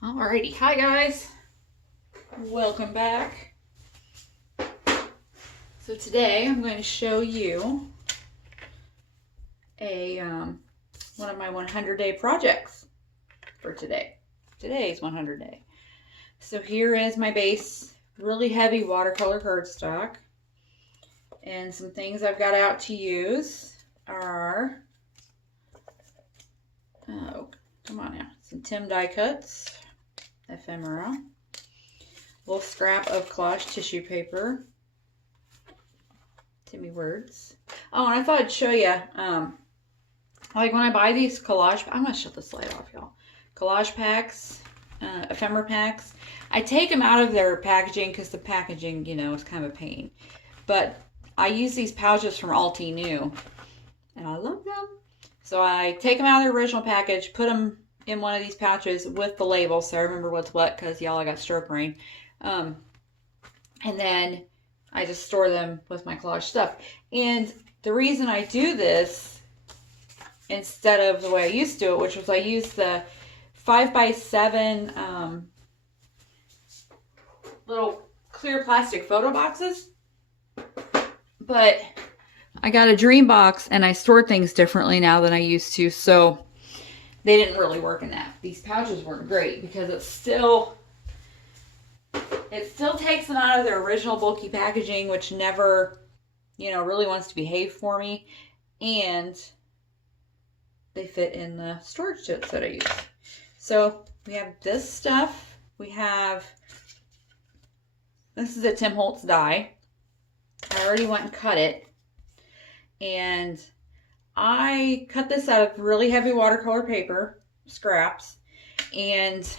Alrighty, hi guys, welcome back. So today I'm going to show you a one of my 100-day projects for today. Today's 100 day. So here is my base, really heavy watercolor cardstock, and some things I've got out to use are come on now, some Tim die cuts. Ephemera, a little scrap of collage tissue paper, Timmy words. Oh, and I thought I'd show you, like when I buy these collage, I'm gonna shut this light off, y'all. Collage packs, ephemera packs. I take them out of their packaging because the packaging, you know, is kind of a pain. But I use these pouches from Alti New, and I love them. So I take them out of their original package, put them in one of these pouches with the label so I remember what's what, because y'all, I got stroke brain. And then I just store them with my collage stuff. And the reason I do this instead of the way I used to do it, which was I used the 5x7 little clear plastic photo boxes, but I got a dream box and I stored things differently now than I used to, so they didn't really work in that. These pouches weren't great because it still takes them out of their original bulky packaging, which never, you know, really wants to behave for me. And they fit in the storage totes that I use. So we have this stuff. This is a Holtz Die. I already went and cut it. And I cut this out of really heavy watercolor paper, scraps, and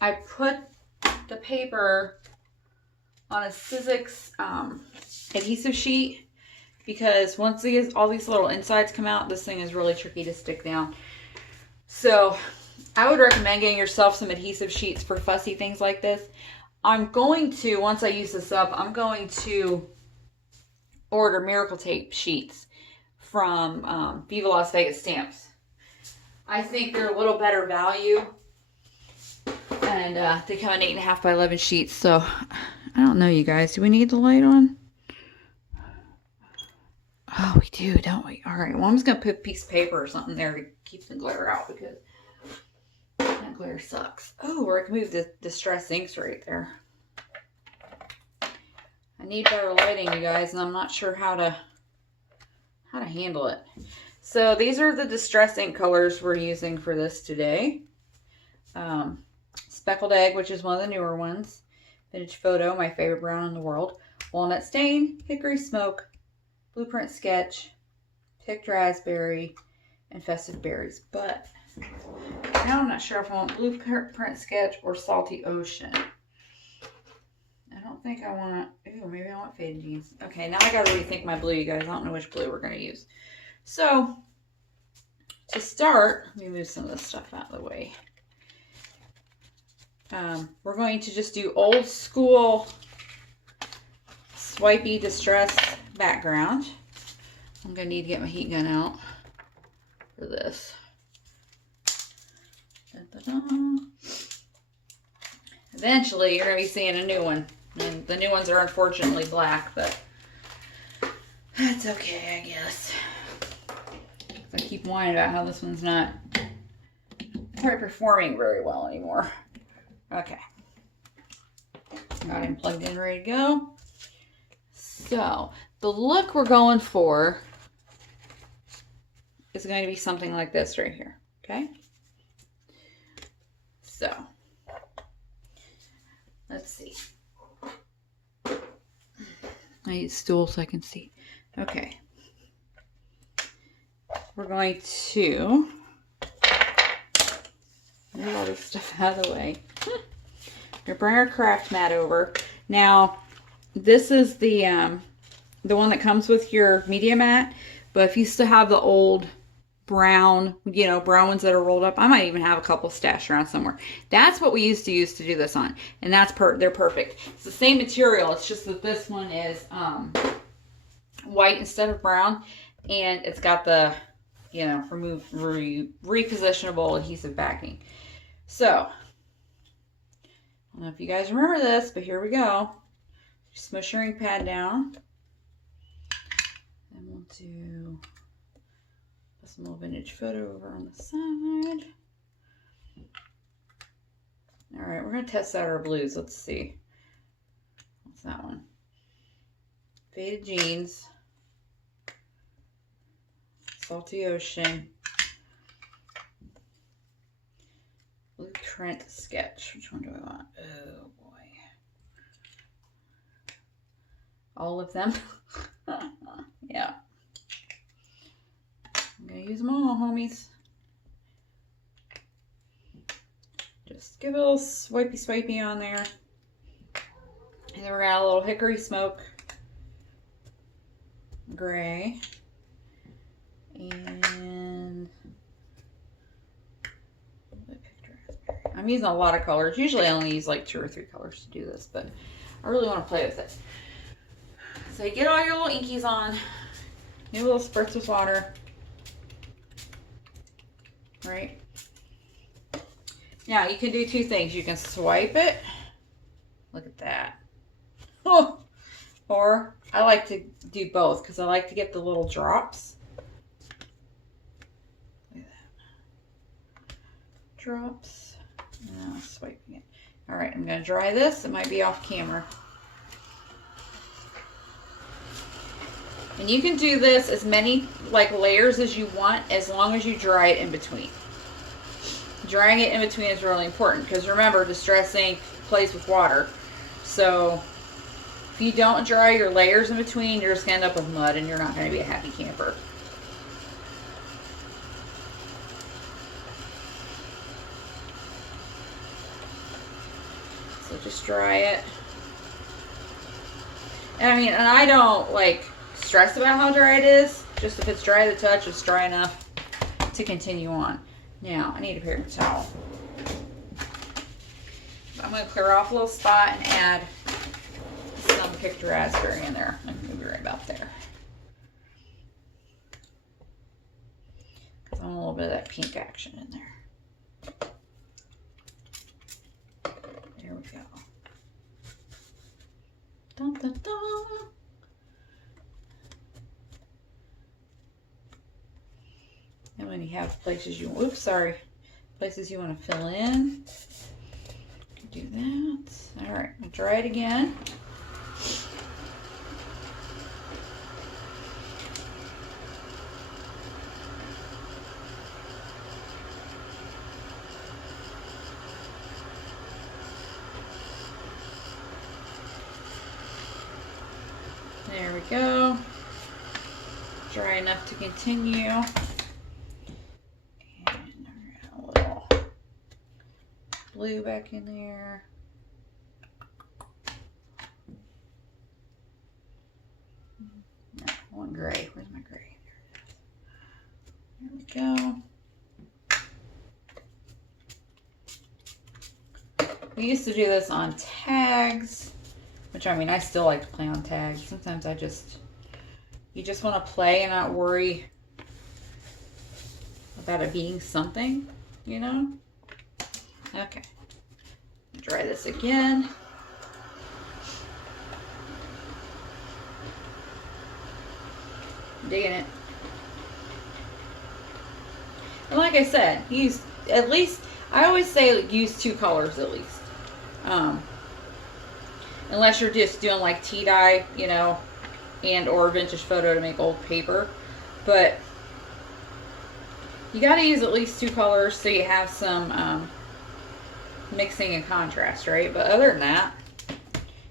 I put the paper on a Sizzix adhesive sheet because once all these little insides come out, this thing is really tricky to stick down. So I would recommend getting yourself some adhesive sheets for fussy things like this. I'm going to, once I use this up, I'm going to order Miracle Tape sheets from Viva Las Vegas Stamps. I think they're a little better value, and they come in 8.5 by 11 sheets. So I don't know, you guys. Do we need the light on? Oh, we do, don't we? All right. Well, I'm just gonna put a piece of paper or something there to keep the glare out because that glare sucks. Oh, or I can move the distress inks right there. I need better lighting, you guys, and I'm not sure how to handle it. So these are the distress ink colors we're using for this today. Speckled Egg, which is one of the newer ones. Vintage Photo, my favorite brown in the world. Walnut Stain, Hickory Smoke, Blueprint Sketch, Picked Raspberry, and Festive Berries. But now I'm not sure if I want Blueprint Sketch or Salty Ocean. I don't think I want, ooh, maybe I want Faded Jeans. Okay, now I gotta rethink my blue, you guys. I don't know which blue we're gonna use. So, to start, let me move some of this stuff out of the way. We're going to just do old school swipey distress background. I'm gonna need to get my heat gun out for this. Dun, dun, dun. Eventually, you're gonna be seeing a new one. And the new ones are unfortunately black, but that's okay, I guess. I keep whining about how this one's not quite performing very well anymore. Okay. Got him plugged in, ready to go. So, the look we're going for is going to be something like this right here, okay? So, let's see. I need a stool so I can see. Okay. We're going to move all this stuff out of the way. We're gonna bring our craft mat over. Now, this is the one that comes with your media mat, but if you still have the old brown, you know, brown ones that are rolled up, I might even have a couple stashed around somewhere. That's what we used to use to do this on, and they're perfect. It's the same material, it's just that this one is white instead of brown, and it's got the, you know, repositionable adhesive backing. So don't know if you guys remember this, but here we go. Smush your ink pad down. And we'll do some little vintage photo over on the side. All right, we're going to test out our blues. Let's see. What's that one? Faded Jeans. Salty Ocean. Blueprint Sketch. Which one do I want? Oh boy. All of them. Yeah. I'm going to use them all, homies. Just give it a little swipey on there. And then we're got a little Hickory Smoke gray. And I'm using a lot of colors. Usually I only use like 2 or 3 colors to do this, but I really want to play with it. So you get all your little inkies on. Do a little spritz with water. Right? Now you can do 2 things. You can swipe it. Look at that. Oh. Or I like to do both because I like to get the little drops. Look at that. Drops. Now swiping it. All right, I'm going to dry this. It might be off camera. And you can do this as many like layers as you want as long as you dry it in between. Drying it in between is really important because remember, Distress ink plays with water. So if you don't dry your layers in between, you're just going to end up with mud and you're not going to be a happy camper. So just dry it. And I mean, and I don't like stress about how dry it is. Just if it's dry to the touch, it's dry enough to continue on. Now, I need a paper towel. I'm going to clear off a little spot and add some picked raspberry in there. I'm going to be right about there. Because I want a little bit of that pink action in there. There we go. Dun, dun, dun. And when you have places you, oops, sorry, places you want to fill in, you can do that. All right, I'll dry it again. There we go. Dry enough to continue. Blue back in there. No, I want gray. Where's my gray? There we go. We used to do this on tags, which I mean, I still like to play on tags. Sometimes you just want to play and not worry about it being something, you know? Okay. Dry this again. Digging it. And like I said, use at least, I always say use 2 colors at least. Unless you're just doing like tea dye, you know, and or vintage photo to make old paper. But you got to use at least 2 colors so you have some mixing and contrast, right? But other than that,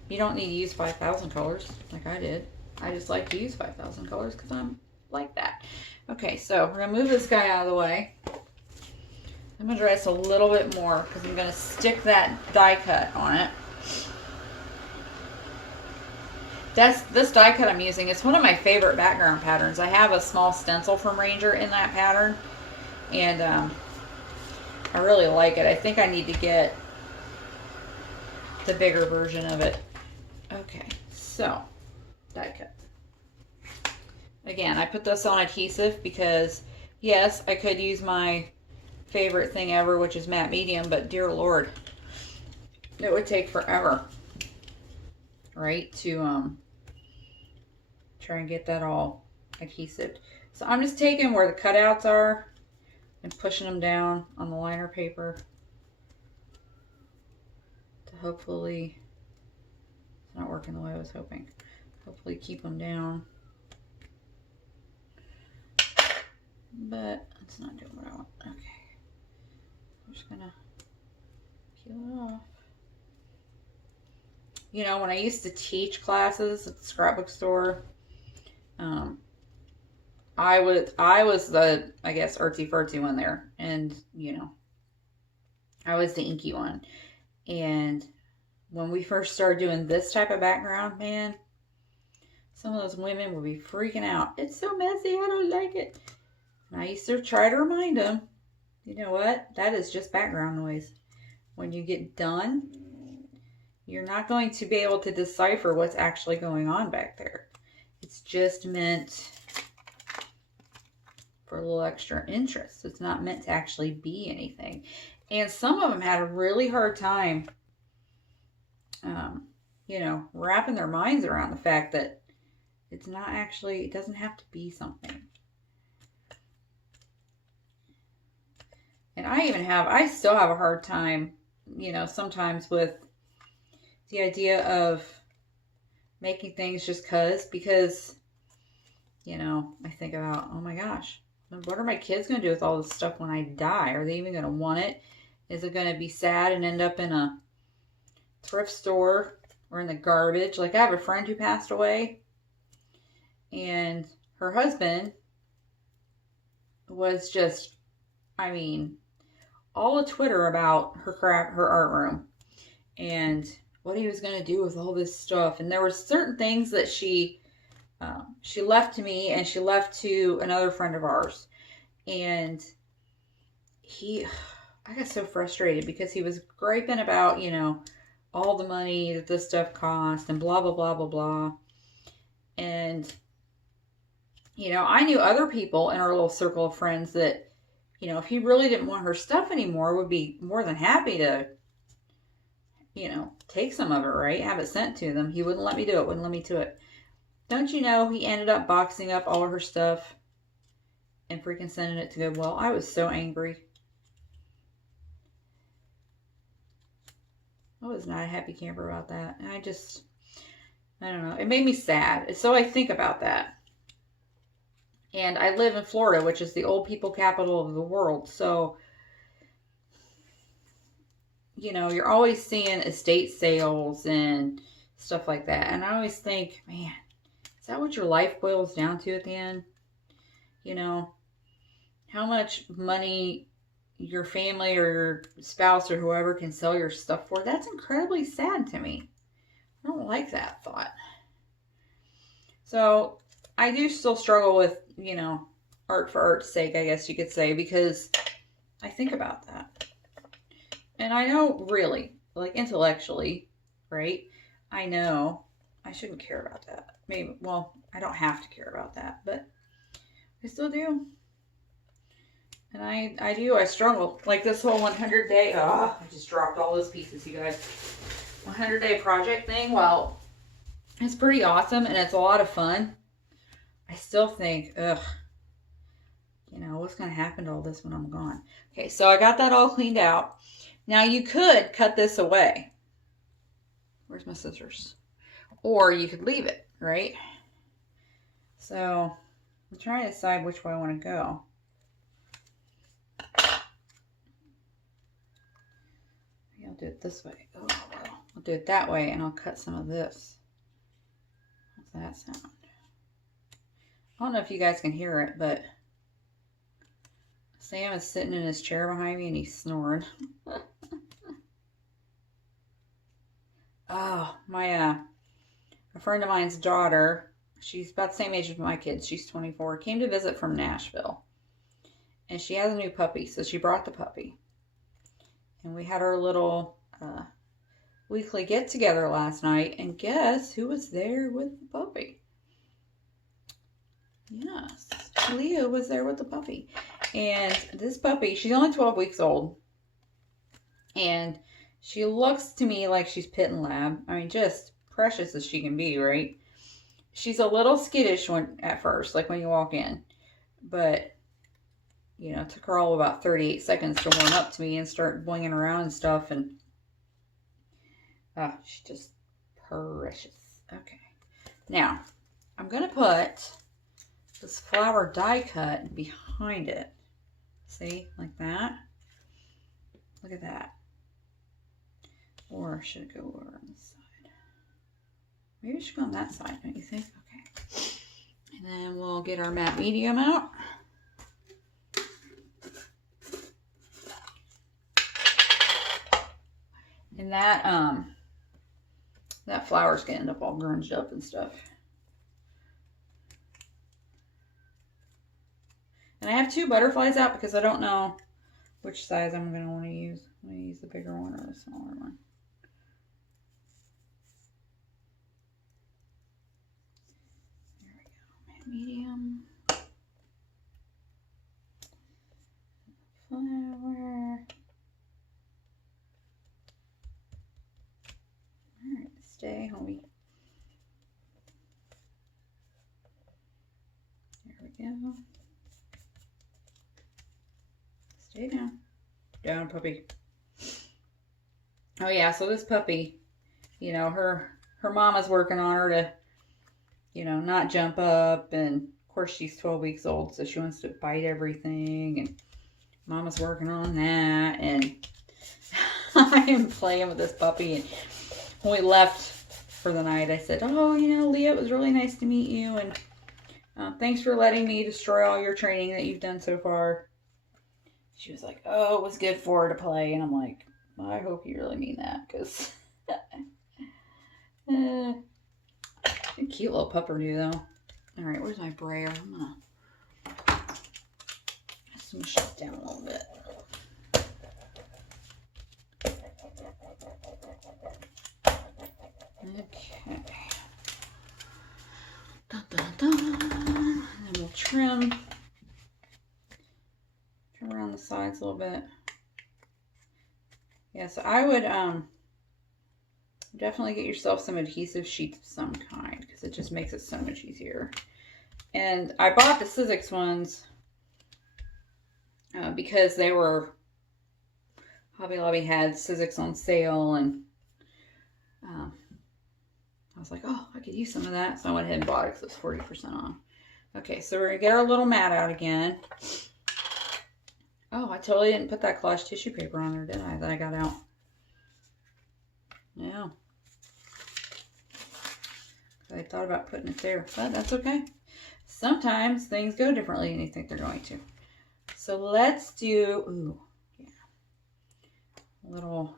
you don't need to use 5,000 colors like I did. I just like to use 5,000 colors because I'm like that. Okay, so we're going to move this guy out of the way. I'm going to dry this a little bit more because I'm going to stick that die cut on it. This die cut I'm using, it's one of my favorite background patterns. I have a small stencil from Ranger in that pattern, and I really like it. I think I need to get the bigger version of it. Okay, so die cut. Again, I put this on adhesive because, yes, I could use my favorite thing ever, which is matte medium, but dear Lord, it would take forever, right, to try and get that all adhesive. So I'm just taking where the cutouts are and pushing them down on the liner paper to hopefully, it's not working the way I was hoping, hopefully keep them down. But it's not doing what I want. Okay. I'm just gonna peel it off. You know, when I used to teach classes at the scrapbook store, I was the, I guess, artsy-fartsy one there. And, you know, I was the inky one. And when we first started doing this type of background, man, some of those women would be freaking out. It's so messy, I don't like it. And I used to try to remind them, you know what? That is just background noise. When you get done, you're not going to be able to decipher what's actually going on back there. It's just meant for a little extra interest. It's not meant to actually be anything. And some of them had a really hard time, you know, wrapping their minds around the fact that it's not actually, it doesn't have to be something. And I still have a hard time, you know, sometimes with the idea of making things just because, you know, I think about, oh my gosh, what are my kids going to do with all this stuff when I die? Are they even going to want it? Is it going to be sad and end up in a thrift store or in the garbage? Like, I have a friend who passed away, and her husband was just, I mean, all of Twitter about her art room and what he was going to do with all this stuff. And there were certain things that she left to me, and she left to another friend of ours. And I got so frustrated because he was griping about, you know, all the money that this stuff cost and blah, blah, blah, blah, blah. And, you know, I knew other people in our little circle of friends that, you know, if he really didn't want her stuff anymore, would be more than happy to, you know, take some of it, right? Have it sent to them. He wouldn't let me do it, wouldn't let me do it. Don't you know, he ended up boxing up all of her stuff and freaking sending it to Goodwill. I was so angry. I was not a happy camper about that. And I don't know. It made me sad. So I think about that. And I live in Florida, which is the old people capital of the world. So, you know, you're always seeing estate sales and stuff like that. And I always think, man, is that what your life boils down to at the end? You know, how much money your family or your spouse or whoever can sell your stuff for? That's incredibly sad to me. I don't like that thought. So I do still struggle with, you know, art for art's sake, I guess you could say, because I think about that. And I know, really, like, intellectually, right? I know I shouldn't care about that. Maybe, well, I don't have to care about that, but I still do. And I struggle. Like this whole 100 day, I just dropped all those pieces, you guys. 100 day project thing, well, it's pretty awesome and it's a lot of fun. I still think, you know, what's going to happen to all this when I'm gone? Okay, so I got that all cleaned out. Now you could cut this away. Where's my scissors? Or you could leave it, right? So I'm trying to decide which way I want to go. Maybe I'll do it this way. Oh, well, I'll do it that way and I'll cut some of this. How's that sound? I don't know if you guys can hear it, but Sam is sitting in his chair behind me and he's snoring. Oh, a friend of mine's daughter, she's about the same age as my kids, she's 24, came to visit from Nashville. And she has a new puppy, so she brought the puppy. And we had our little weekly get-together last night, and guess who was there with the puppy? Yes, Leah was there with the puppy. And this puppy, she's only 12 weeks old. And She looks to me like she's Pit and Lab. I mean, just precious as she can be, right? She's a little skittish at first, like when you walk in. But, you know, it took her all about 38 seconds to warm up to me and start blinging around and stuff. And, she's just precious. Okay. Now, I'm going to put this flower die cut behind it. See? Like that. Look at that. Or should it go over on this side? Maybe it should go on that side, don't you think? Okay. And then we'll get our matte medium out. And that flower's gonna end up all grunged up and stuff. And I have 2 butterflies out because I don't know which size I'm gonna want to use. I'm gonna use the bigger one or the smaller one. Medium flower. All right, stay, homie. There we go. Stay down. Down, puppy. Oh yeah, so this puppy, you know, her mama's working on her to, you know, not jump up, and of course she's 12 weeks old, so she wants to bite everything, and mama's working on that, and I am playing with this puppy. And when we left for the night, I said, oh, you know, Leah, it was really nice to meet you, and thanks for letting me destroy all your training that you've done so far. She was like, oh, it was good for her to play, and I'm like, well, I hope you really mean that, because a cute little pupperoo, though. All right, where's my brayer? I'm gonna smush it down a little bit. Okay. Dun, dun, dun. And then we'll trim around the sides a little bit. Yeah, so I would definitely get yourself some adhesive sheets of some kind, because it just makes it so much easier. And I bought the Sizzix ones because they were, Hobby Lobby had Sizzix on sale, and I was like, oh, I could use some of that. So I went ahead and bought it because it was 40% off. Okay, so we're going to get our little mat out again. Oh, I totally didn't put that collage tissue paper on there, did I? That I got out. Yeah. I thought about putting it there, but that's okay. Sometimes things go differently than you think they're going to. So let's do, ooh, yeah, a little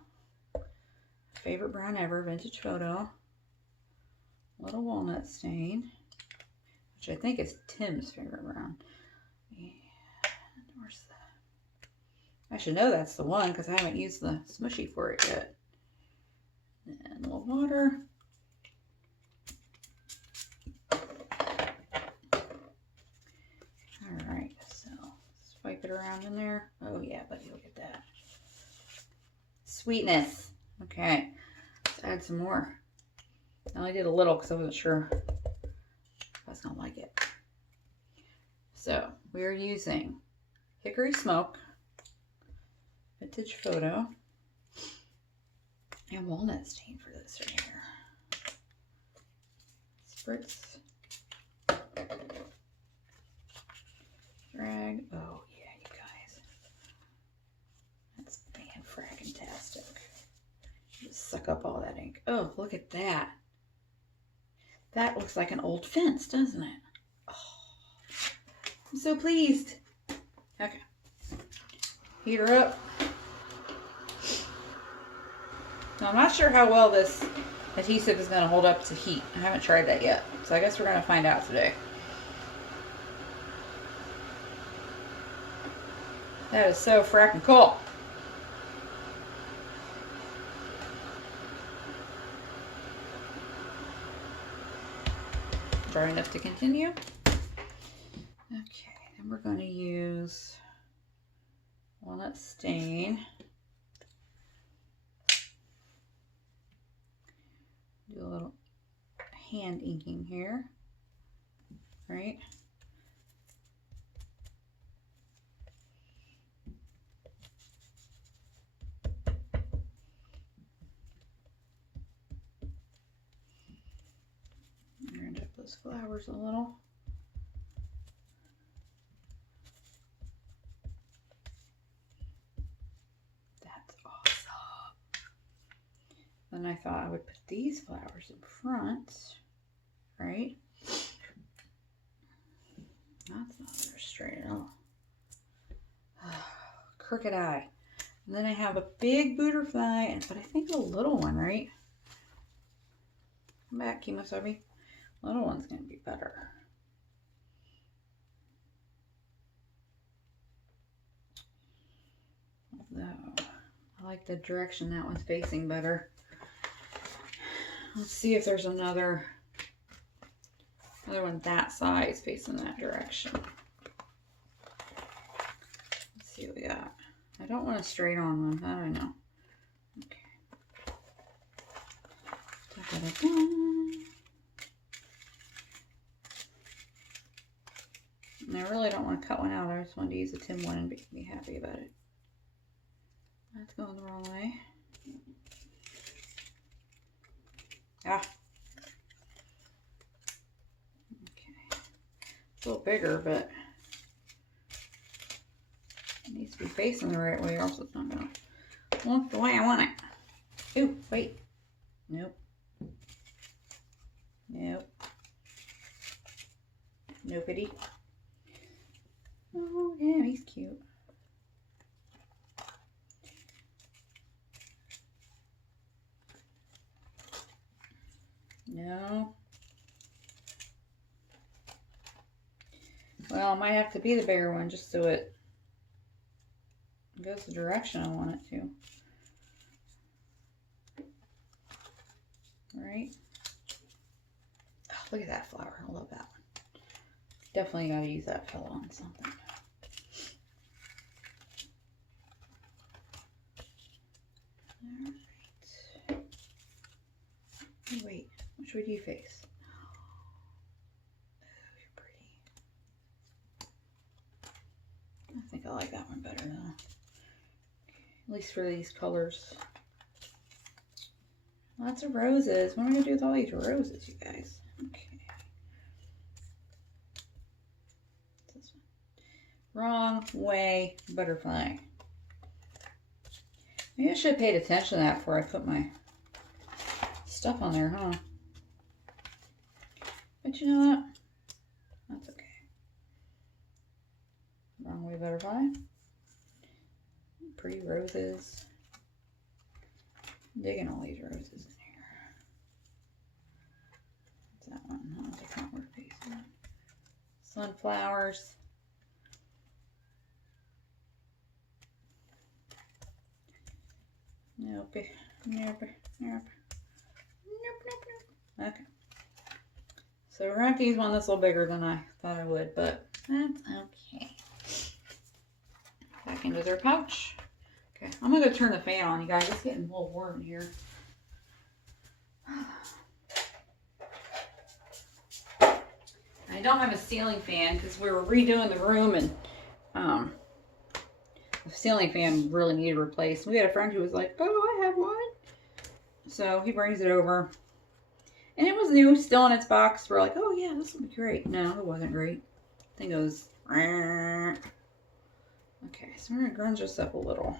favorite brown ever, vintage photo. A little walnut stain, which I think is Tim's favorite brown. And where's the, I should know that's the one because I haven't used the smushy for it yet. And a little water. Alright, so swipe it around in there. Oh yeah, buddy, look at that. Sweetness. Okay, let's add some more. I only did a little because I wasn't sure if I was going to like it. So, we're using Hickory Smoke, Vintage Photo, and Walnut Stain for this right here. Spritz. Drag. Oh, yeah, you guys. That's fan-fracking-tastic. Just suck up all that ink. Oh, look at that. That looks like an old fence, doesn't it? Oh, I'm so pleased. Okay. Heat her up. Now, I'm not sure how well this adhesive is going to hold up to heat. I haven't tried that yet. So I guess we're going to find out today. That is so fracking cool. Dry enough to continue. Okay, then we're going to use walnut stain. Do a little hand inking here, right? Round up those flowers a little. That's awesome. Then I thought I would put these flowers in front, right? That's not very straight at all. Crooked eye. And then I have a big butterfly, but I think a little one, right? Come back, Kimosabi. Little one's gonna be better. Although, I like the direction that one's facing better. Let's see if there's another one that size facing that direction. Let's see what we got. I don't want a straight on one, that I know. Okay. And I really don't want to cut one out. I just wanted to use a Tim one and be happy about it. That's going the wrong way. Ah. Okay. It's a little bigger, but it needs to be facing the right way or else it's not going to look the way I want it. Ooh, wait. Nope. Nope. Nobody. Oh, yeah, he's cute. No. Well, it might have to be the bigger one just so it goes the direction I want it to. Right? Oh, look at that flower. I love that one. Definitely got to use that fellow on something. Alright. Oh, wait. Which way do you face? Oh, you're pretty. I think I like that one better though. At least for these colors. Lots of roses. What am I going to do with all these roses, you guys? Okay. This one. Wrong way butterfly. Maybe I should have paid attention to that before I put my stuff on there, huh? But you know what? That's okay. Wrong way butterfly. Pretty roses. I'm digging all these roses in here. What's that one? That one's a frontward facing. Sunflowers. Nope. Nope. Nope. Nope. Nope. Okay. So we're going to have to use one that's a little bigger than I thought I would, but that's okay. Back into their pouch. Okay, I'm going to go turn the fan on, you guys. It's getting a little warm in here. I don't have a ceiling fan because we were redoing the room and the ceiling fan really needed replaced. We had a friend who was like, oh, I have one. So he brings it over. And it was new, still in its box. We're like, oh yeah, this will be great. No, it wasn't great. I think it was... Okay, so we're going to grunge this up a little.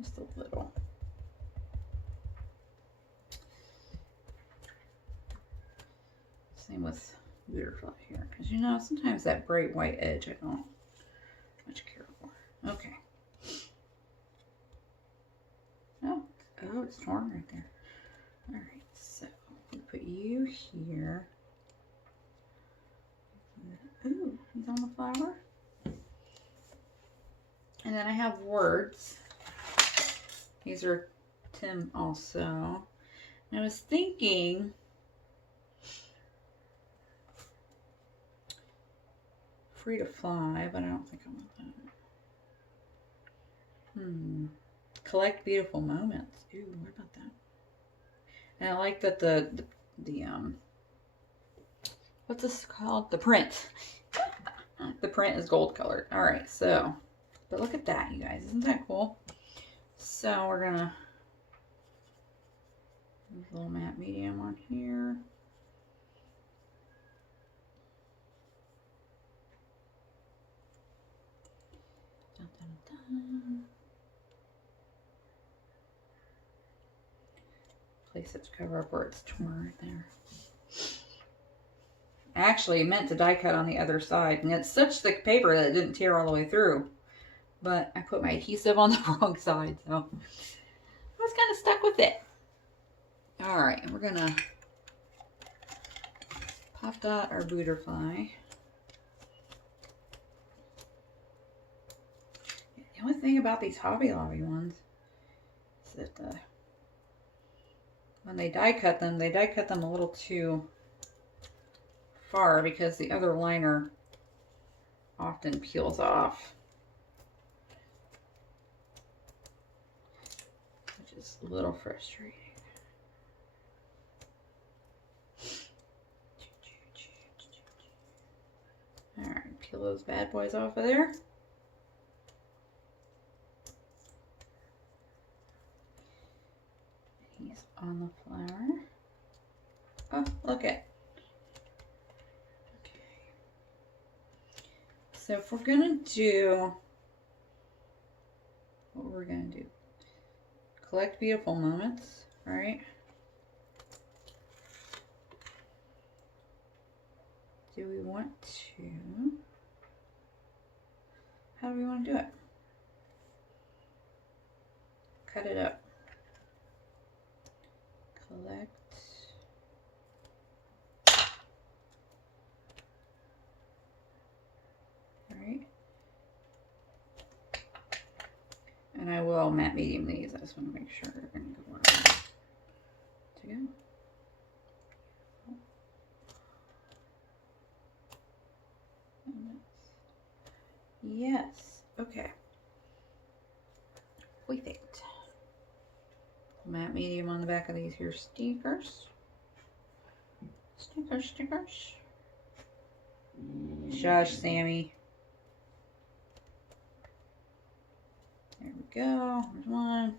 Just a little. Same with butterfly here. Because you know, sometimes that bright white edge I don't much care for. Okay. Oh, it's torn right there. Alright, so we put you here. Ooh, he's on the flower. And then I have words. These are Tim also. And I was thinking free to fly, but I don't think I want that. Collect beautiful moments. Ooh, what about that? And I like that the what's this called? The print. The print is gold colored. All right, so, but look at that, you guys. Isn't that cool? So we're gonna use a little matte medium on here. Dun, dun, dun. Place it to cover up where it's torn right there. I actually meant to die cut on the other side, and it's such thick paper that it didn't tear all the way through. But I put my adhesive on the wrong side, so I was kind of stuck with it. All right, and we're gonna pop dot our butterfly. The only thing about these Hobby Lobby ones is that when they die cut them a little too far because the other liner often peels off, which is a little frustrating. All right, peel those bad boys off of there. He's on the flower. Oh, look it. Okay. So if we're gonna do what we're gonna do, collect beautiful moments, right? Do we want to, how do we want to do it? Cut it up. Collect. All right. And I will matte medium these. I just want to make sure they're going to go where I want to go. Yes. Okay. Perfect. Matte medium on the back of these here stickers. Stickers. Shush, Sammy. There we go. There's one.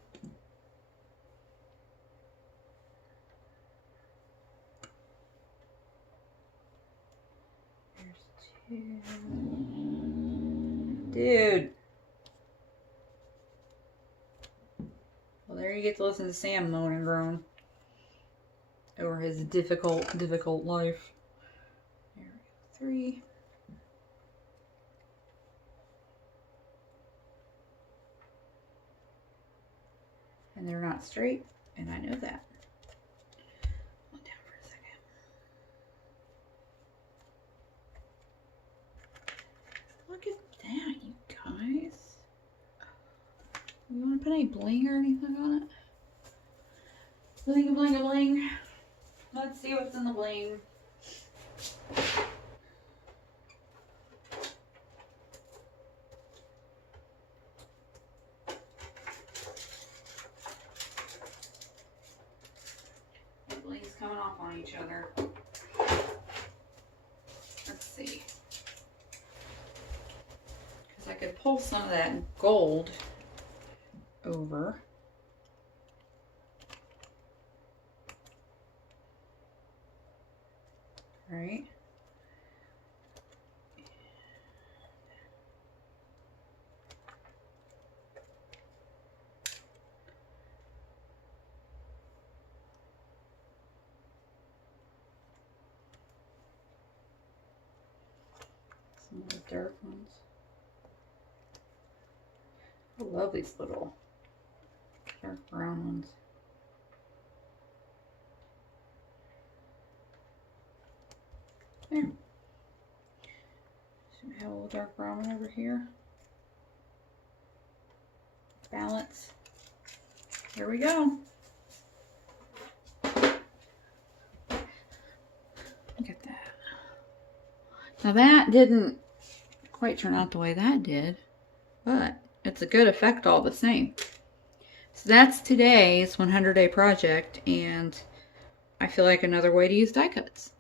There's two. Dude. Well, there you get to listen to Sam moan and groan over his difficult life. There we go. 3. And they're not straight, and I know that. Hold down for a second. Look at that, you guys. You want to put any bling or anything on it? Bling, bling, bling. Let's see what's in the bling. The bling's coming off on each other. Let's see. Because I could pull some of that gold over. Right. Some of the dark ones. I love these little dark brown ones. There. So we have a little dark brown one over here. Balance. Here we go. Look at that. Now that didn't quite turn out the way that did, but it's a good effect all the same. So that's today's 100-day project, and I feel like another way to use die cuts.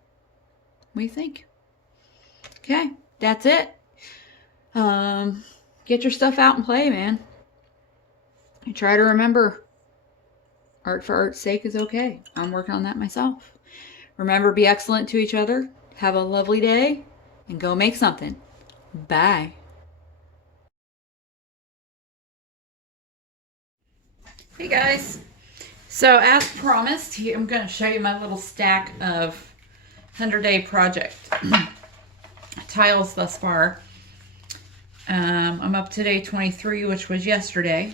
What do you think? Okay, that's it. Get your stuff out and play, man. I try to remember art for art's sake is okay. I'm working on that myself. Remember, be excellent to each other. Have a lovely day and go make something. Bye. Hey guys. So as promised, I'm going to show you my little stack of 100-day project tiles thus far. I'm up to day 23, which was yesterday.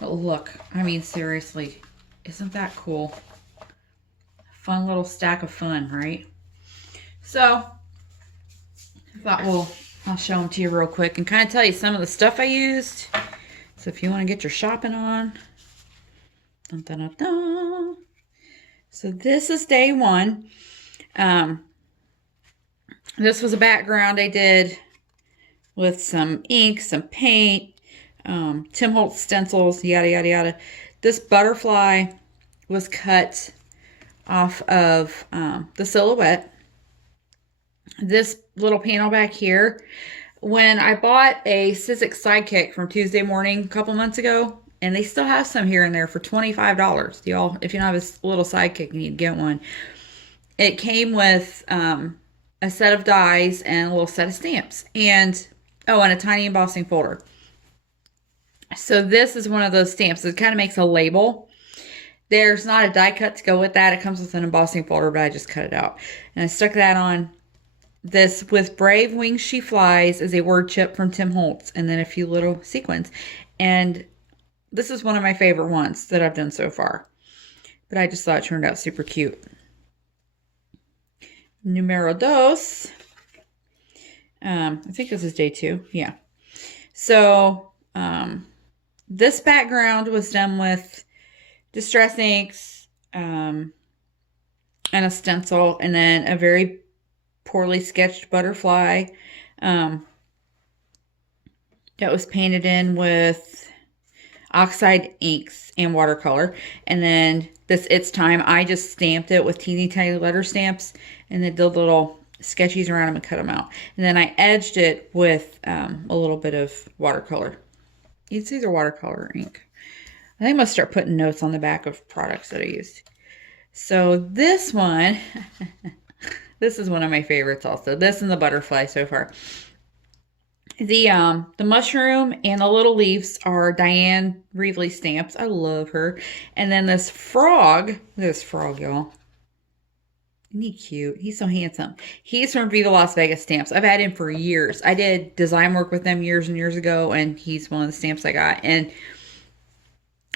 But look, I mean, seriously, isn't that cool? Fun little stack of fun, right? So, I thought I'll show them to you real quick and kind of tell you some of the stuff I used. So if you want to get your shopping on. Dun, dun, dun, dun. So this is day 1. This was a background I did with some ink, some paint, Tim Holtz stencils, yada, yada, yada. This butterfly was cut off of the silhouette. This little panel back here, when I bought a Sizzix Sidekick from Tuesday Morning a couple months ago, and they still have some here and there for $25. Y'all, if you don't have a little Sidekick, you need to get one. It came with a set of dies and a little set of stamps. And, oh, and a tiny embossing folder. So this is one of those stamps. It kind of makes a label. There's not a die cut to go with that. It comes with an embossing folder, but I just cut it out. And I stuck that on. This with Brave Wings She Flies is a word chip from Tim Holtz. And then a few little sequins. And this is one of my favorite ones that I've done so far. But I just thought it turned out super cute. Numero dos. I think this is day 2. Yeah. So, this background was done with distress inks, and a stencil, and then a very poorly sketched butterfly, that was painted in with oxide inks and watercolor. And then this It's Time, I just stamped it with teeny tiny letter stamps and then did little sketchies around them and cut them out. And then I edged it with a little bit of watercolor. It's either watercolor or ink. I think I must start putting notes on the back of products that I used. So this one, this is one of my favorites also. This and the butterfly so far. The mushroom and the little leaves are Diane Reevely stamps. I love her. And then this frog, look at this frog, y'all. Isn't he cute? He's so handsome. He's from Viva Las Vegas Stamps. I've had him for years. I did design work with them years and years ago, and he's one of the stamps I got. And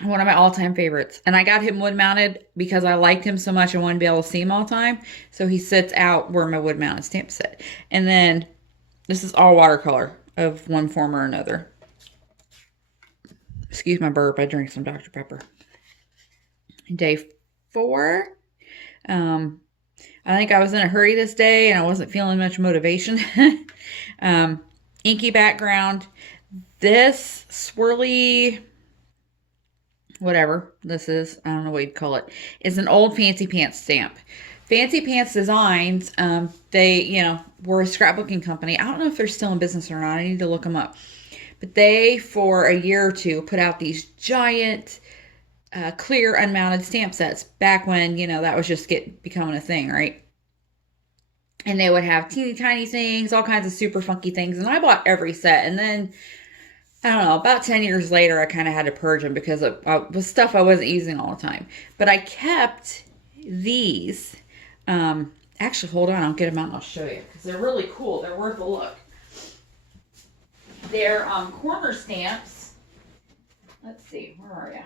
one of my all-time favorites. And I got him wood-mounted because I liked him so much I wanted to be able to see him all the time. So he sits out where my wood-mounted stamp sit. And then this is all watercolor of one form or another. Excuse my burp. I drank some Dr. Pepper. Day 4. I think I was in a hurry this day and I wasn't feeling much motivation. Inky background. This swirly, whatever this is, I don't know what you'd call it, is an old Fancy Pants stamp. Fancy Pants Designs, they, were a scrapbooking company. I don't know if they're still in business or not. I need to look them up. But they, for a year or two, put out these giant clear unmounted stamp sets back when, that was just becoming a thing, right? And they would have teeny tiny things, all kinds of super funky things. And I bought every set. And then, I don't know, about 10 years later, I kind of had to purge them because it was stuff I wasn't using all the time. But I kept these. Actually, hold on, I'll get them out and I'll show you. Because they're really cool. They're worth a look. They're corner stamps. Let's see, where are you?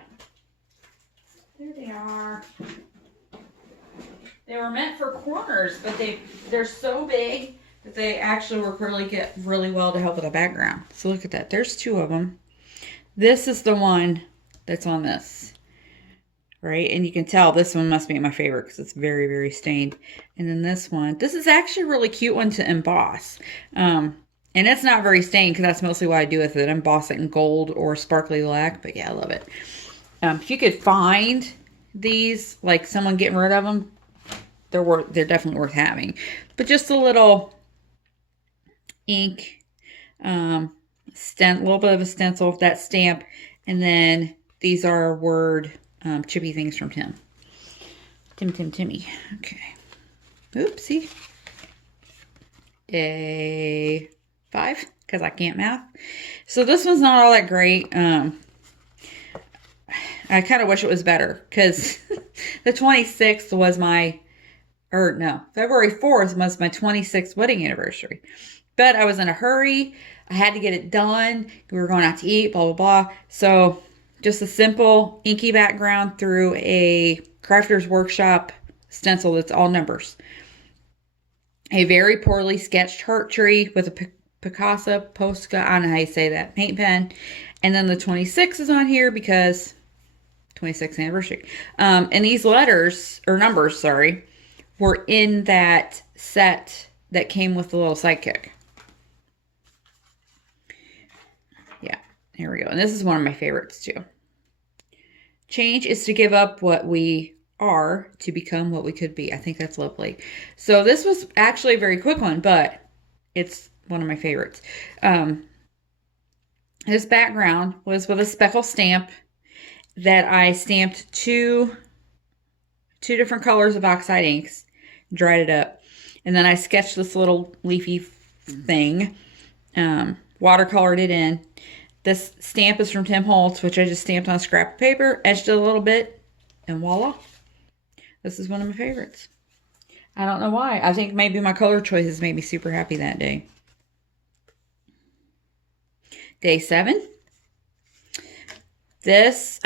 There they are. They were meant for corners, but they're so big that they actually work really well to help with a background. So look at that. There's 2 of them. This is the one that's on this, right? And you can tell this one must be my favorite because it's very, very stained. And then this one. This is actually a really cute one to emboss. And it's not very stained because that's mostly what I do with it. Emboss it in gold or sparkly black. But yeah, I love it. If you could find these, like someone getting rid of them, they're definitely worth having. But just a little ink, little bit of a stencil of that stamp, and then these are word chippy things from Tim. Timmy. Okay. Oopsie. Day 5, because I can't math. So this one's not all that great. I kind of wish it was better, because the 26th was February 4th was my 26th wedding anniversary. But I was in a hurry. I had to get it done. We were going out to eat, blah, blah, blah. So just a simple inky background through a Crafter's Workshop stencil that's all numbers. A very poorly sketched heart tree with a Picasso, Posca, I don't know how you say that, paint pen. And then the 26 is on here because 26th anniversary. And these numbers, were in that set that came with the little sidekick. Yeah, here we go. And this is one of my favorites too. Change is to give up what we are to become what we could be. I think that's lovely. So this was actually a very quick one, but it's one of my favorites. This background was with a speckle stamp that I stamped two different colors of oxide inks, dried it up, and then I sketched this little leafy thing, watercolored it in. This stamp is from Tim Holtz, which I just stamped on a scrap of paper, etched it a little bit, and voila. This is one of my favorites. I don't know why. I think maybe my color choices made me super happy that day. Day 7. This,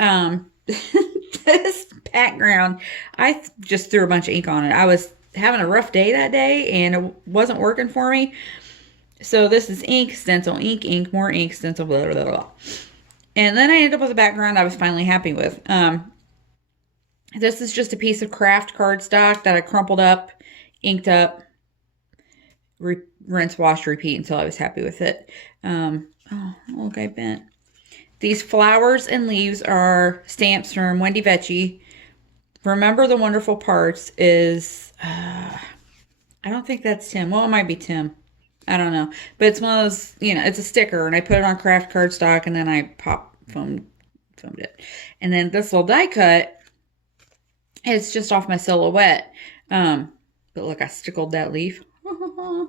this background, I just threw a bunch of ink on it. I was having a rough day that day, and it wasn't working for me. So this is ink, stencil, ink, more ink, stencil, blah, blah, blah, blah. And then I ended up with a background I was finally happy with. This is just a piece of craft cardstock that I crumpled up, inked up, rinse, wash, repeat until I was happy with it. Oh, look, I bent. These flowers and leaves are stamps from Wendy Vecchi. Remember the Wonderful Parts is, I don't think that's Tim. Well, it might be Tim. I don't know. But it's one of those, it's a sticker, and I put it on craft cardstock, and then I foamed it. And then this little die cut, it's just off my silhouette. But look, I stickled that leaf. A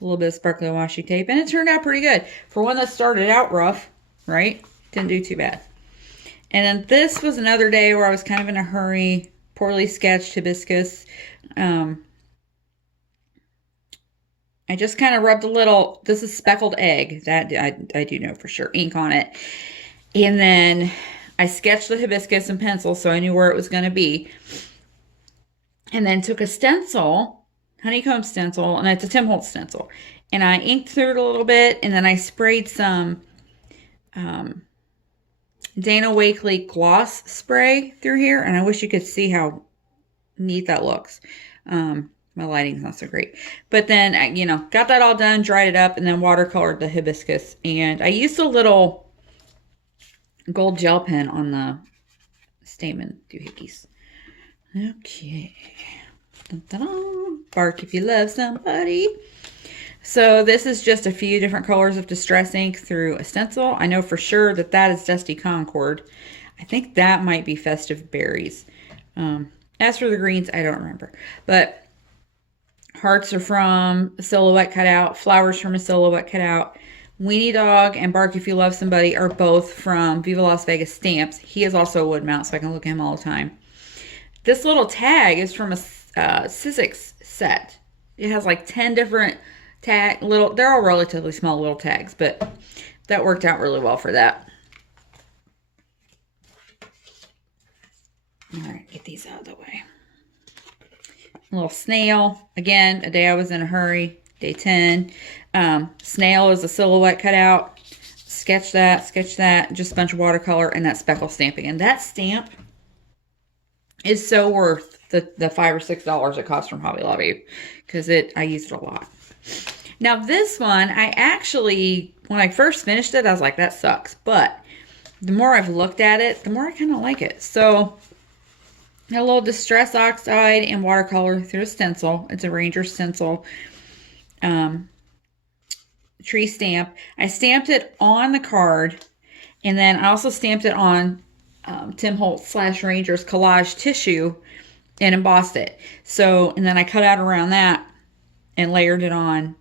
little bit of sparkly washi tape, and it turned out pretty good. For one that started out rough, right? Didn't do too bad. And then this was another day where I was kind of in a hurry, poorly sketched hibiscus. I just kind of rubbed a little, this is speckled egg, that I do know for sure, ink on it. And then I sketched the hibiscus in pencil so I knew where it was going to be. And then took a stencil, honeycomb stencil, and it's a Tim Holtz stencil. And I inked through it a little bit, and then I sprayed some Dana Wakley gloss spray through here. And I wish you could see how neat that looks. My lighting's not so great. But then, got that all done, dried it up, and then watercolored the hibiscus. And I used a little gold gel pen on the stamen doohickeys. Okay. Dun, dun, dun. Bark if you love somebody. So this is just a few different colors of distress ink through a stencil. I know for sure that is Dusty Concord. I think that might be Festive Berries. As for the greens, I don't remember. But hearts are from a silhouette cutout. Flowers from a silhouette cutout. Weenie Dog and Bark If You Love Somebody are both from Viva Las Vegas Stamps. He is also a wood mount, so I can look at him all the time. This little tag is from a Sizzix set. It has like 10 different they're all relatively small little tags, but that worked out really well for that. All right, get these out of the way. A little snail. Again, a day I was in a hurry. Day 10. Snail is a silhouette cutout. Sketch that. Just a bunch of watercolor and that speckle stamping. And that stamp is so worth the $5 or $6 it costs from Hobby Lobby, because I used it a lot. Now this one, I actually, when I first finished it, I was like, that sucks. But the more I've looked at it, the more I kind of like it. So a little Distress Oxide and watercolor through a stencil. It's a Ranger stencil tree stamp. I stamped it on the card, and then I also stamped it on Tim Holtz / Ranger's collage tissue and embossed it. So, and then I cut out around that and layered it on.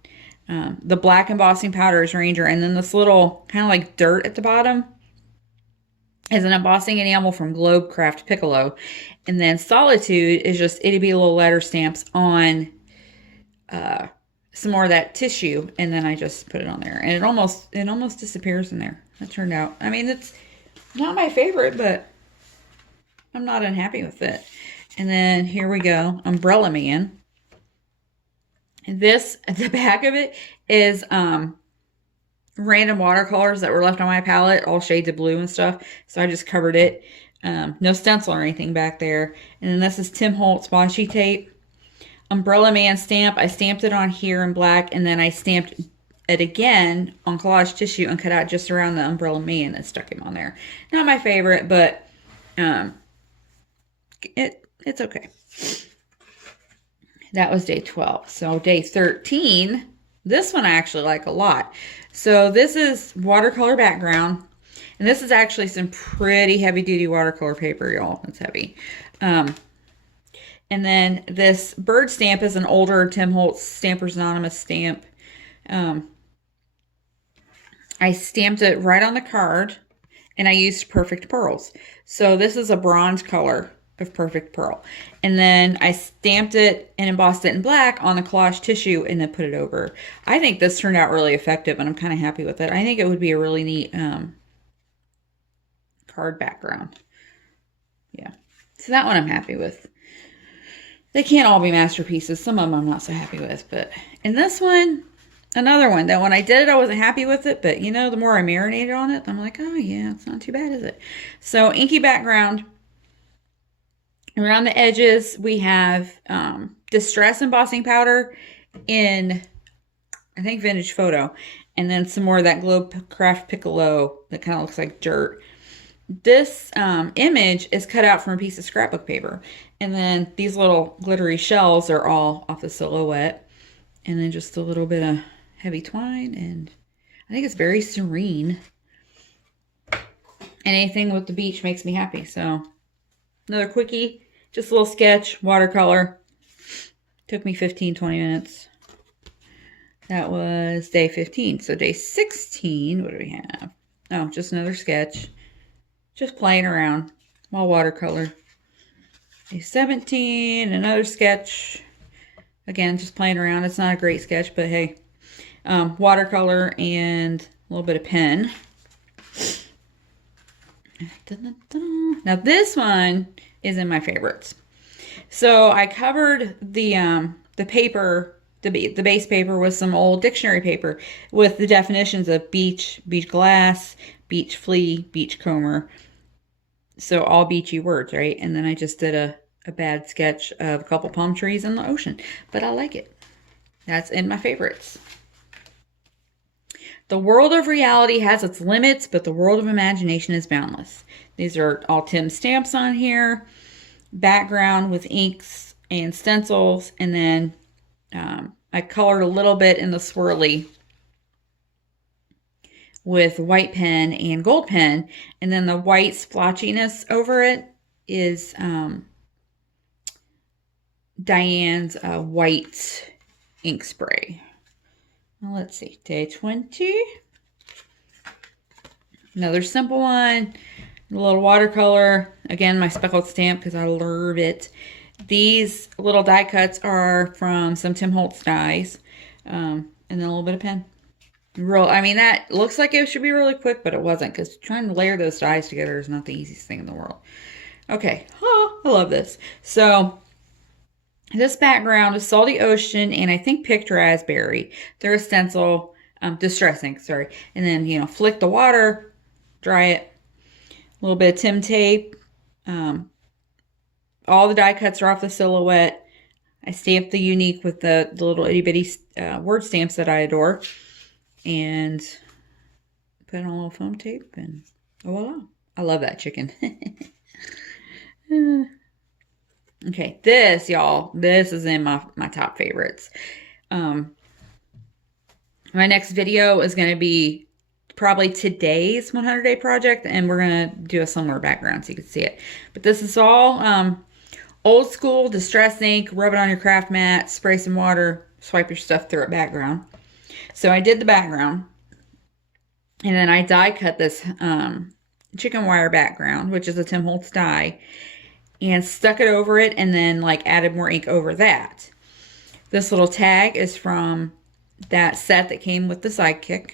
The black embossing powder is Ranger, and then this little kind of like dirt at the bottom is an embossing enamel from Globecraft Piccolo. And then Solitude is just itty bitty little letter stamps on some more of that tissue, and then I just put it on there, and it almost disappears in there. That turned out, I mean, it's not my favorite, but I'm not unhappy with it. And then here we go, Umbrella Man. And this, the back of it is random watercolors that were left on my palette, all shades of blue and stuff. So I just covered it. No stencil or anything back there. And then this is Tim Holtz washi tape. Umbrella Man stamp. I stamped it on here in black, and then I stamped it again on collage tissue and cut out just around the Umbrella Man and stuck him on there. Not my favorite, but it's okay. That was day 12. So day 13, this one I actually like a lot. So this is Watercolor Background, and this is actually some pretty heavy-duty watercolor paper, y'all. It's heavy. And then this bird stamp is an older Tim Holtz Stampers Anonymous stamp. I stamped it right on the card, and I used Perfect Pearls. So this is a bronze color of Perfect Pearl. And then I stamped it and embossed it in black on the collage tissue and then put it over. I think this turned out really effective, and I'm kind of happy with it. I think it would be a really neat card background. Yeah. So that one I'm happy with. They can't all be masterpieces. Some of them I'm not so happy with. But in this one, another one that when I did it, I wasn't happy with it. But, you know, the more I marinated on it, I'm like, oh, yeah, it's not too bad, is it? So inky background. Around the edges, we have Distress embossing powder in, I think, Vintage Photo. And then some more of that Globecraft Piccolo that kind of looks like dirt. This image is cut out from a piece of scrapbook paper. And then these little glittery shells are all off the silhouette. And then just a little bit of heavy twine. And I think it's very serene. And anything with the beach makes me happy. So another quickie. Just a little sketch, watercolor. Took me 15, 20 minutes. That was day 15. So day 16, what do we have? Oh, just another sketch. Just playing around while watercolor. Day 17, another sketch. Again, just playing around. It's not a great sketch, but hey. Watercolor and a little bit of pen. Now this one is in my favorites. So I covered the paper, the base paper with some old dictionary paper with the definitions of beach, beach glass, beach flea, beach comber. So all beachy words, right? And then I just did a bad sketch of a couple palm trees in the ocean. But I like it. That's in my favorites. The world of reality has its limits, but the world of imagination is boundless. These are all Tim's stamps on here. Background with inks and stencils. And then I colored a little bit in the swirly with white pen and gold pen. And then the white splotchiness over it is Diane's white ink spray. Well, let's see, day 20. Another simple one. A little watercolor. Again, my speckled stamp because I love it. These little die cuts are from some Tim Holtz dies. And then a little bit of pen. I mean, that looks like it should be really quick, but it wasn't, because trying to layer those dies together is not the easiest thing in the world. Okay. Oh, I love this. So this background is Salty Ocean and I think Picked Raspberry. They're a stencil, Distress ink, sorry. And then, you know, flick the water, dry it. A little bit of Tim tape. All the die cuts are off the silhouette. I stamped the unique with the little itty bitty word stamps that I adore. And put on a little foam tape and voila. I love that chicken. Okay, this, y'all, this is in my top favorites. My next video is going to be probably today's 100-day project, and we're going to do a similar background so you can see it. But this is all old school distress ink. Rub it on your craft mat, spray some water, swipe your stuff through it background. So I did the background, and then I die cut this chicken wire background, which is a Tim Holtz die, and stuck it over it, and then like added more ink over that. This little tag is from that set that came with the Sidekick.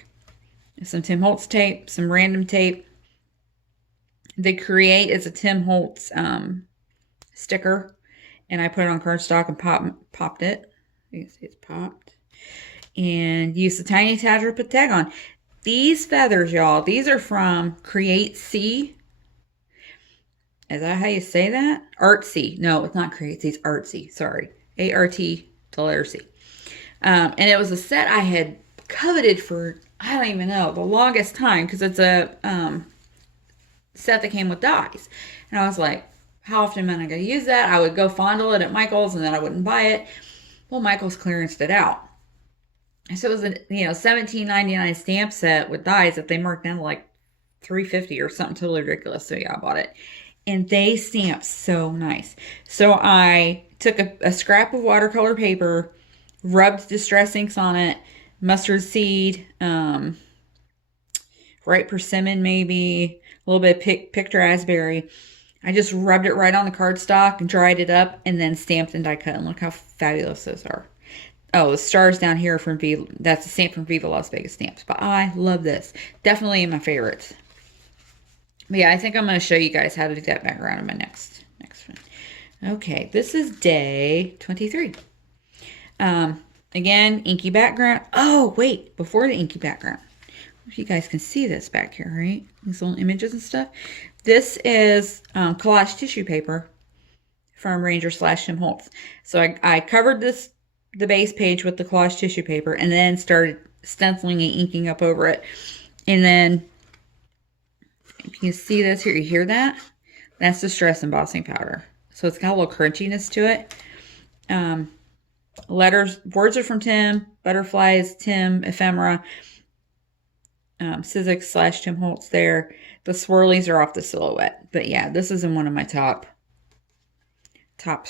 Some Tim Holtz tape, some random tape. The Create is a Tim Holtz sticker, and I put it on cardstock and popped it. You can see it's popped. And used the tiny attachment to put the tag on. These feathers, y'all, these are from Create C. Is that how you say that? Artsy. No, it's not Create C, it's Artsy. Sorry. A-R-T, the letter C. And it was a set I had coveted for, I don't even know, the longest time, because it's a set that came with dies. And I was like, how often am I going to use that? I would go fondle it at Michael's, and then I wouldn't buy it. Well, Michael's clearanced it out. So it was a $17.99 stamp set with dies that they marked down to like $3.50 or something totally ridiculous. So yeah, I bought it. And they stamp so nice. So I took a scrap of watercolor paper, rubbed distress inks on it, mustard seed, ripe persimmon maybe, a little bit of picked raspberry. I just rubbed it right on the cardstock and dried it up, and then stamped and die cut. And look how fabulous those are. Oh, the stars down here from Viva. That's a stamp from Viva Las Vegas Stamps. But I love this. Definitely in my favorites. But yeah, I think I'm going to show you guys how to do that background in my next one. Okay, this is day 23. Again, inky background. Oh, wait, before the inky background. If you guys can see this back here, right? These little images and stuff. This is collage tissue paper from Ranger / Tim Holtz. So I covered the base page with the collage tissue paper, and then started stenciling and inking up over it. And then, if you can see this here, you hear that? That's distress embossing powder. So it's got a little crunchiness to it. Letters, words are from Tim, butterflies, Tim, ephemera, Sizzix / Tim Holtz there. The swirlies are off the silhouette. But yeah, this is in one of my tops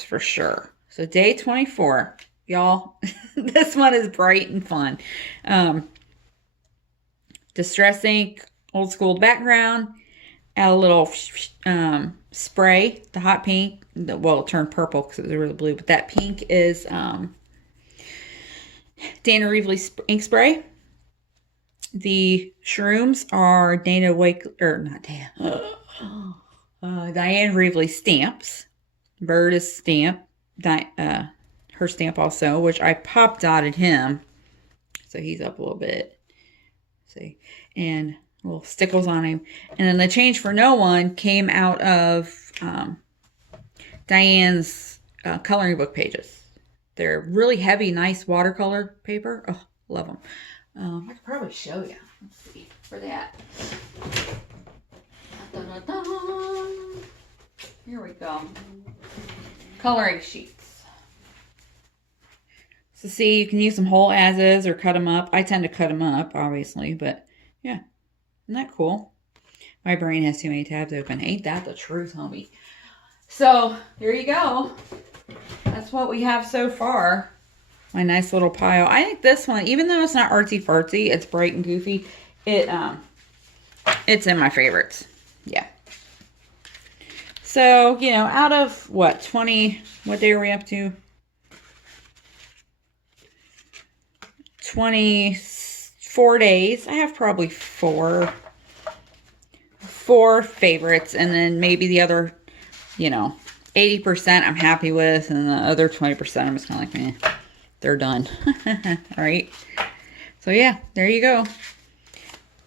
for sure. So day 24. Y'all, this one is bright and fun. Distress ink, old school background. Add a little spray, the hot pink. Well, it turned purple because it was really blue. But that pink is Dana Reevely ink spray. The shrooms are Diane Reevely stamps. Bird is stamp. Her stamp also, which I pop dotted him. So he's up a little bit. See? And little stickles on him. And then the Change for No One came out of Diane's coloring book pages. They're really heavy, nice watercolor paper. Oh, love them. I could probably show you. Let's see. Where they at? Here we go. Coloring sheets. So see, you can use them whole as is or cut them up. I tend to cut them up, obviously, but yeah. Isn't that cool? My brain has too many tabs open. Ain't that the truth, homie? So, there you go. That's what we have so far. My nice little pile. I think this one, even though it's not artsy-fartsy, it's bright and goofy, it's in my favorites. Yeah. So, out of, what, 20, what day are we up to? 24 days. I have probably four favorites, and then maybe the other, 80% I'm happy with, and the other 20% I'm just kind of like, eh, they're done. All right. So yeah, there you go.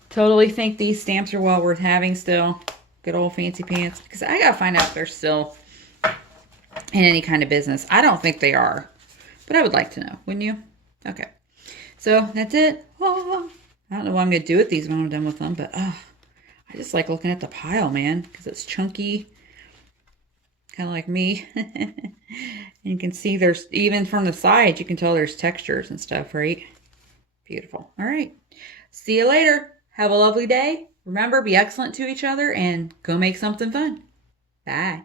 Totally think these stamps are well worth having still. Good old fancy pants. Because I gotta find out if they're still in any kind of business. I don't think they are, but I would like to know, wouldn't you? Okay. So that's it. Oh, I don't know what I'm going to do with these when I'm done with them, but I just like looking at the pile, man, because it's chunky. kind of like me. And you can see there's, even from the side, you can tell there's textures and stuff, right? Beautiful. All right. See you later. Have a lovely day. Remember, be excellent to each other and go make something fun. Bye.